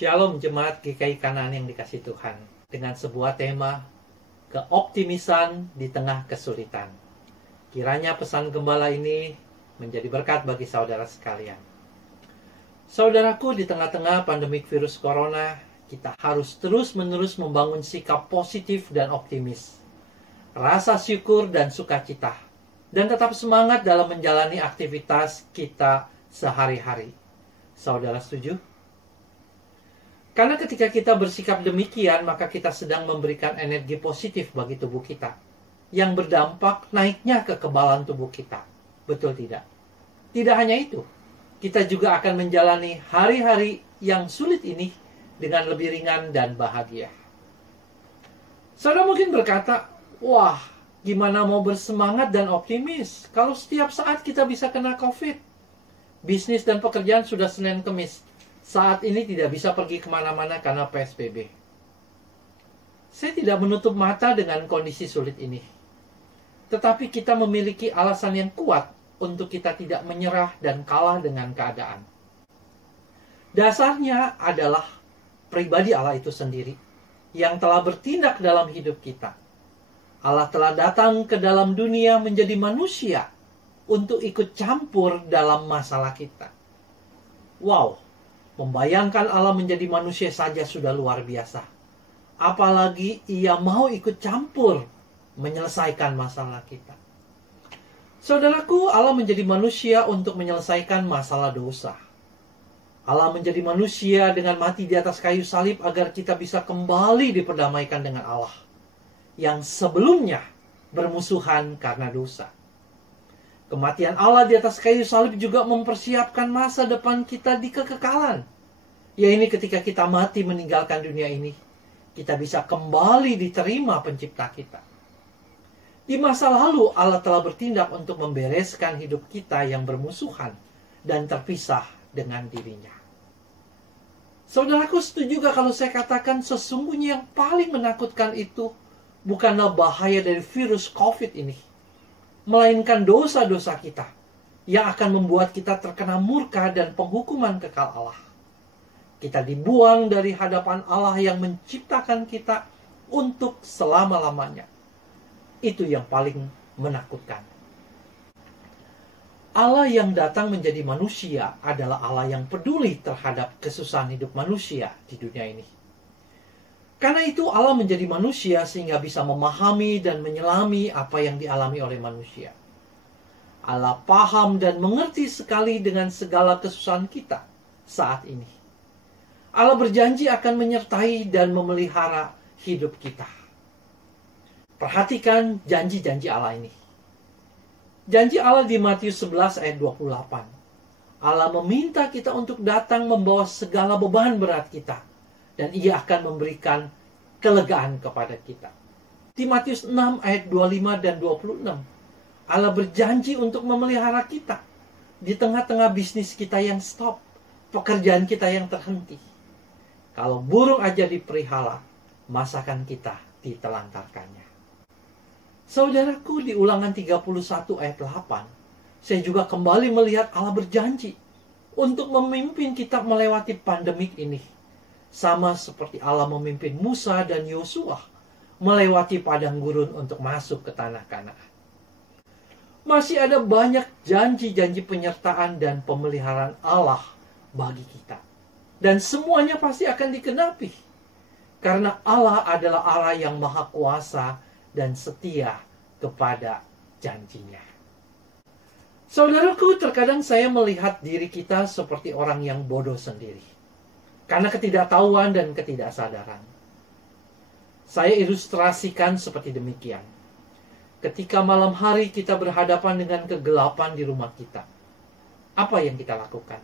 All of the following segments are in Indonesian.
Shalom Jemaat GKI Kanaan yang dikasih Tuhan. Dengan sebuah tema, keoptimisan di tengah kesulitan. Kiranya pesan gembala ini menjadi berkat bagi saudara sekalian. Saudaraku, di tengah-tengah pandemik virus corona, kita harus terus-menerus membangun sikap positif dan optimis, rasa syukur dan sukacita, dan tetap semangat dalam menjalani aktivitas kita sehari-hari. Saudara setuju? Karena ketika kita bersikap demikian, maka kita sedang memberikan energi positif bagi tubuh kita, yang berdampak naiknya kekebalan tubuh kita. Betul tidak? Tidak hanya itu, kita juga akan menjalani hari-hari yang sulit ini dengan lebih ringan dan bahagia. Saudara mungkin berkata, wah, gimana mau bersemangat dan optimis kalau setiap saat kita bisa kena COVID? Bisnis dan pekerjaan sudah Senin Kemis. Saat ini tidak bisa pergi kemana-mana karena PSBB. Saya tidak menutup mata dengan kondisi sulit ini. Tetapi kita memiliki alasan yang kuat untuk kita tidak menyerah dan kalah dengan keadaan. Dasarnya adalah pribadi Allah itu sendiri yang telah bertindak dalam hidup kita. Allah telah datang ke dalam dunia menjadi manusia untuk ikut campur dalam masalah kita. Wow! Membayangkan Allah menjadi manusia saja sudah luar biasa. Apalagi ia mau ikut campur menyelesaikan masalah kita. Saudaraku, Allah menjadi manusia untuk menyelesaikan masalah dosa. Allah menjadi manusia dengan mati di atas kayu salib agar kita bisa kembali diperdamaikan dengan Allah, yang sebelumnya bermusuhan karena dosa. Kematian Allah di atas kayu salib juga mempersiapkan masa depan kita di kekekalan. Yaitu ketika kita mati meninggalkan dunia ini, kita bisa kembali diterima pencipta kita. Di masa lalu Allah telah bertindak untuk membereskan hidup kita yang bermusuhan dan terpisah dengan dirinya. Saudaraku, setuju juga kalau saya katakan sesungguhnya yang paling menakutkan itu bukanlah bahaya dari virus COVID ini, melainkan dosa-dosa kita yang akan membuat kita terkena murka dan penghukuman kekal Allah. Kita dibuang dari hadapan Allah yang menciptakan kita untuk selama-lamanya. Itu yang paling menakutkan. Allah yang datang menjadi manusia adalah Allah yang peduli terhadap kesusahan hidup manusia di dunia ini. Karena itu Allah menjadi manusia sehingga bisa memahami dan menyelami apa yang dialami oleh manusia. Allah paham dan mengerti sekali dengan segala kesusahan kita saat ini. Allah berjanji akan menyertai dan memelihara hidup kita. Perhatikan janji-janji Allah ini. Janji Allah di Matius 11 ayat 28. Allah meminta kita untuk datang membawa segala beban berat kita, dan ia akan memberikan kelegaan kepada kita. Di Matius 6 ayat 25 dan 26. Allah berjanji untuk memelihara kita di tengah-tengah bisnis kita yang stop, pekerjaan kita yang terhenti. Kalau burung aja dipelihara, masakan kita ditelantarkannya. Saudaraku, di Ulangan 31 ayat 8, saya juga kembali melihat Allah berjanji untuk memimpin kita melewati pandemik ini. Sama seperti Allah memimpin Musa dan Yosua melewati padang gurun untuk masuk ke tanah Kanaan. Masih ada banyak janji-janji penyertaan dan pemeliharaan Allah bagi kita. Dan semuanya pasti akan dikenapi. Karena Allah adalah Allah yang maha kuasa dan setia kepada janjinya. Saudaraku, terkadang saya melihat diri kita seperti orang yang bodoh sendiri. Karena ketidaktahuan dan ketidaksadaran. Saya ilustrasikan seperti demikian. Ketika malam hari kita berhadapan dengan kegelapan di rumah kita, apa yang kita lakukan?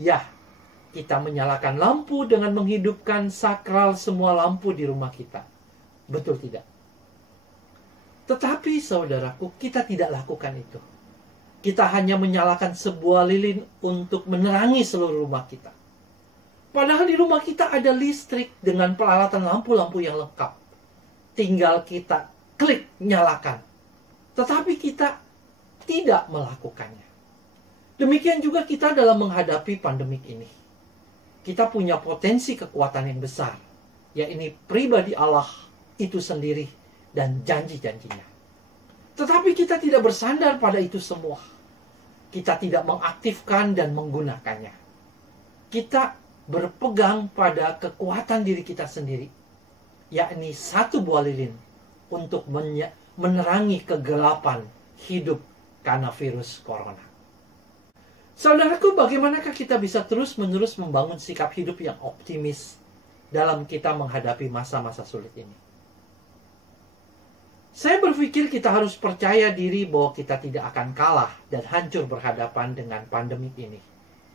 Ya, kita menyalakan lampu dengan menghidupkan sakral semua lampu di rumah kita. Betul tidak? Tetapi saudaraku, kita tidak lakukan itu. Kita hanya menyalakan sebuah lilin untuk menerangi seluruh rumah kita. Padahal di rumah kita ada listrik dengan peralatan lampu-lampu yang lengkap. Tinggal kita klik nyalakan. Tetapi kita tidak melakukannya. Demikian juga kita dalam menghadapi pandemik ini. kita punya potensi kekuatan yang besar, yaitu pribadi Allah itu sendiri dan janji-janjinya. Tetapi kita tidak bersandar pada itu semua. Kita tidak mengaktifkan dan menggunakannya. Kita berpegang pada kekuatan diri kita sendiri, yakni satu buah lilin untuk menerangi kegelapan hidup karena virus corona. Saudaraku, bagaimanakah kita bisa terus-menerus membangun sikap hidup yang optimis dalam kita menghadapi masa-masa sulit ini? Saya berpikir kita harus percaya diri bahwa kita tidak akan kalah dan hancur berhadapan dengan pandemi ini,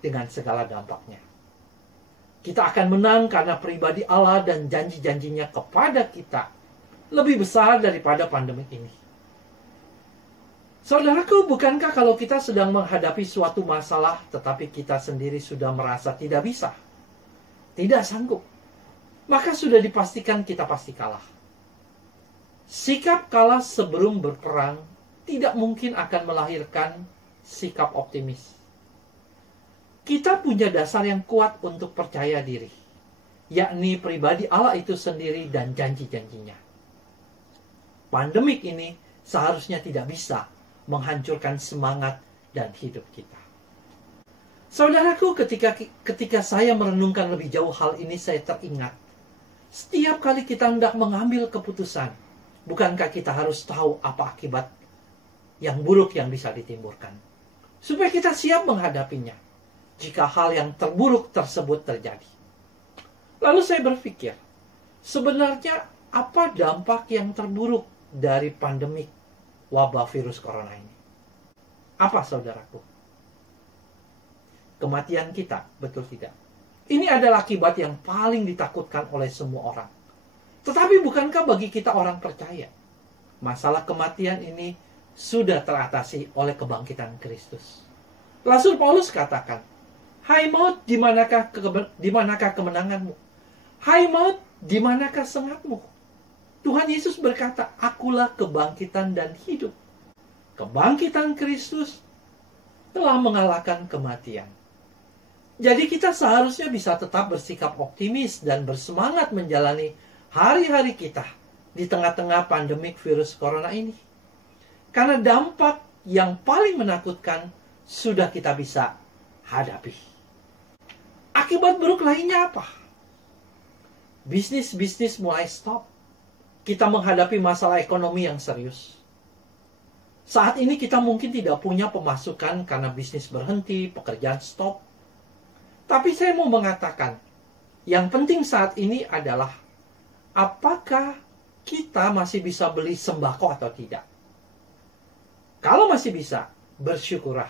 dengan segala dampaknya. Kita akan menang karena pribadi Allah dan janji-janjinya kepada kita lebih besar daripada pandemi ini. Saudaraku, bukankah kalau kita sedang menghadapi suatu masalah, tetapi kita sendiri sudah merasa tidak bisa, tidak sanggup, maka sudah dipastikan kita pasti kalah. Sikap kalah sebelum berperang tidak mungkin akan melahirkan sikap optimis. Kita punya dasar yang kuat untuk percaya diri, yakni pribadi Allah itu sendiri dan janji-janjinya. Pandemik ini seharusnya tidak bisa menghancurkan semangat dan hidup kita. Saudaraku, ketika saya merenungkan lebih jauh hal ini, saya teringat, setiap kali kita hendak mengambil keputusan, bukankah kita harus tahu apa akibat yang buruk yang bisa ditimbulkan, supaya kita siap menghadapinya jika hal yang terburuk tersebut terjadi. Lalu saya berpikir, sebenarnya apa dampak yang terburuk dari pandemik wabah virus corona ini? Apa, saudaraku? Kematian kita, betul tidak? Ini adalah akibat yang paling ditakutkan oleh semua orang. Tetapi bukankah bagi kita orang percaya, masalah kematian ini sudah teratasi oleh kebangkitan Kristus? Rasul Paulus katakan, "Hai maut, di manakah kemenanganmu? Hai maut, di manakah sengatmu?" Tuhan Yesus berkata, "Akulah kebangkitan dan hidup." Kebangkitan Kristus telah mengalahkan kematian. Jadi kita seharusnya bisa tetap bersikap optimis dan bersemangat menjalani hari-hari kita di tengah-tengah pandemik virus corona ini. Karena dampak yang paling menakutkan sudah kita bisa hadapi. Akibat buruk lainnya apa? Bisnis-bisnis mulai stop. Kita menghadapi masalah ekonomi yang serius. Saat ini kita mungkin tidak punya pemasukan karena bisnis berhenti, pekerjaan stop. Tapi saya mau mengatakan, yang penting saat ini adalah apakah kita masih bisa beli sembako atau tidak. Kalau masih bisa, bersyukurlah.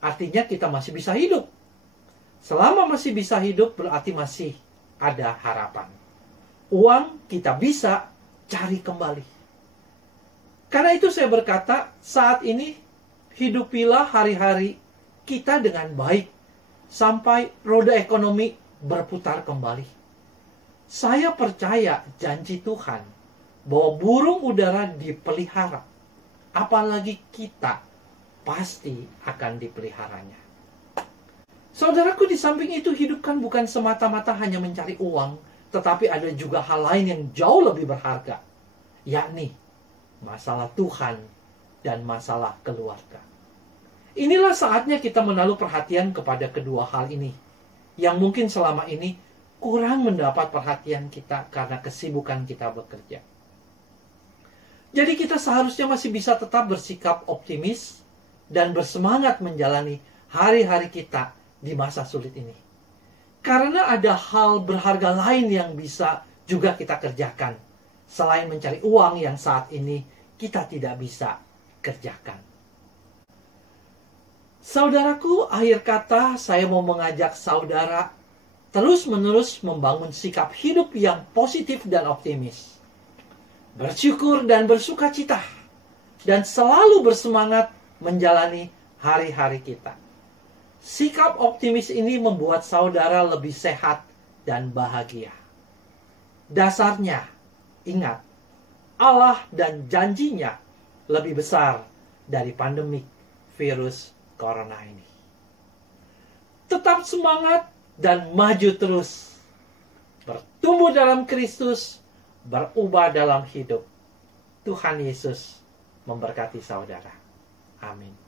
Artinya kita masih bisa hidup. Selama masih bisa hidup berarti masih ada harapan. Uang kita bisa cari kembali. Karena itu saya berkata, saat ini hidupilah hari-hari kita dengan baik sampai roda ekonomi berputar kembali. Saya percaya janji Tuhan bahwa burung udara dipelihara, apalagi kita pasti akan dipeliharanya. Saudaraku, di samping itu hidup kan bukan semata-mata hanya mencari uang, tetapi ada juga hal lain yang jauh lebih berharga, yakni masalah Tuhan dan masalah keluarga. Inilah saatnya kita menaruh perhatian kepada kedua hal ini, yang mungkin selama ini kurang mendapat perhatian kita karena kesibukan kita bekerja. Jadi kita seharusnya masih bisa tetap bersikap optimis dan bersemangat menjalani hari-hari kita di masa sulit ini. Karena ada hal berharga lain yang bisa juga kita kerjakan, selain mencari uang yang saat ini kita tidak bisa kerjakan. Saudaraku, akhir kata saya mau mengajak saudara terus-menerus membangun sikap hidup yang positif dan optimis. Bersyukur dan bersukacita, dan selalu bersemangat menjalani hari-hari kita. Sikap optimis ini membuat saudara lebih sehat dan bahagia. Dasarnya, ingat, Allah dan janjinya lebih besar dari pandemik virus corona ini. Tetap semangat dan maju terus. Bertumbuh dalam Kristus, berubah dalam hidup. Tuhan Yesus memberkati saudara. Amin.